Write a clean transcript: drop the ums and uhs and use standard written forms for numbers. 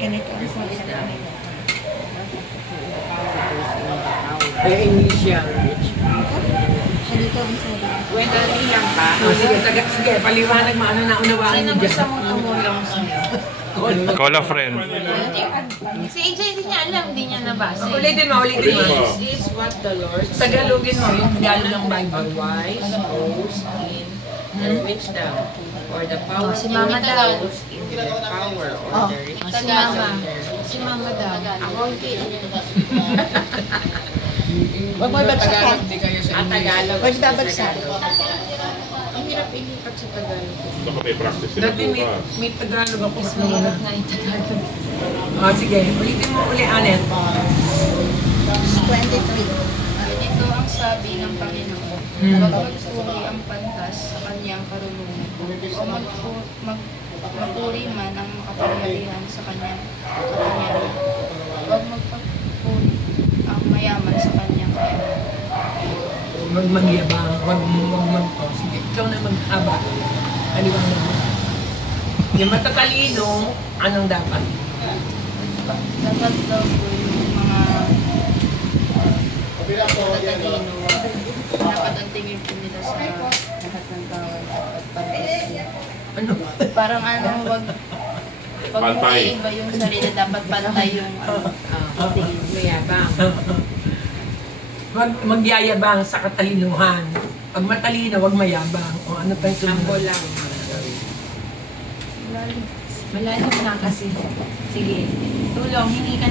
Ganito ang sabi sa amin. Kaya English yan. Ganito ang sabi. Wait, lang pa. Sige, paliwanag mo. Ano na unawaan Sino gusto mo tumulong sa'yo? Call a friend. Si AJ hindi niya alam, hindi niya nabasa. Ulitin mo. This is what the Lord said. Tagalogin mo yung Tagalog ng Bible. Wise goes in and which down. For the power Si Mama daw. goes in the power or Oh, the rich. si Mama. Si Mama daw. Ako hindi. Huwag mo ibagsak. Tagalog. Huwag babagsak. Ang hirap ilipat sa Tagalog. Ito pa may practice din Dati ako pa. may Tagalog ako. Mas mahirap nga yung Tagalog. Sige, ulitin mo uli, Anet. 23. Ito ang sabi ng Panginoon. Huwag magpuri ang pantas sa kanyang karunungan o magpuri man ang makapangyarihan sa kanyang kapangyarihan. Huwag magpapuri ang mayaman sa kanyang kayaman. Huwag magyabang. Huwag sige, ikaw na maghaba. Aliwanag mo. Yung matatalino, anong dapat? Dapat daw po yung mga matatalino. Dapat ang tingin po nila sa lahat ng tao at pantas. Ano? Parang wag Pantay. iba yung sarili, dapat pantay yung tingin. Mayabang. Huwag magyayabang sa katalinuhan. Pag matalino, huwag mayabang. O ano pa yung Humble lang. Malalim na kasi. Sige. Tulong, hingi ka na.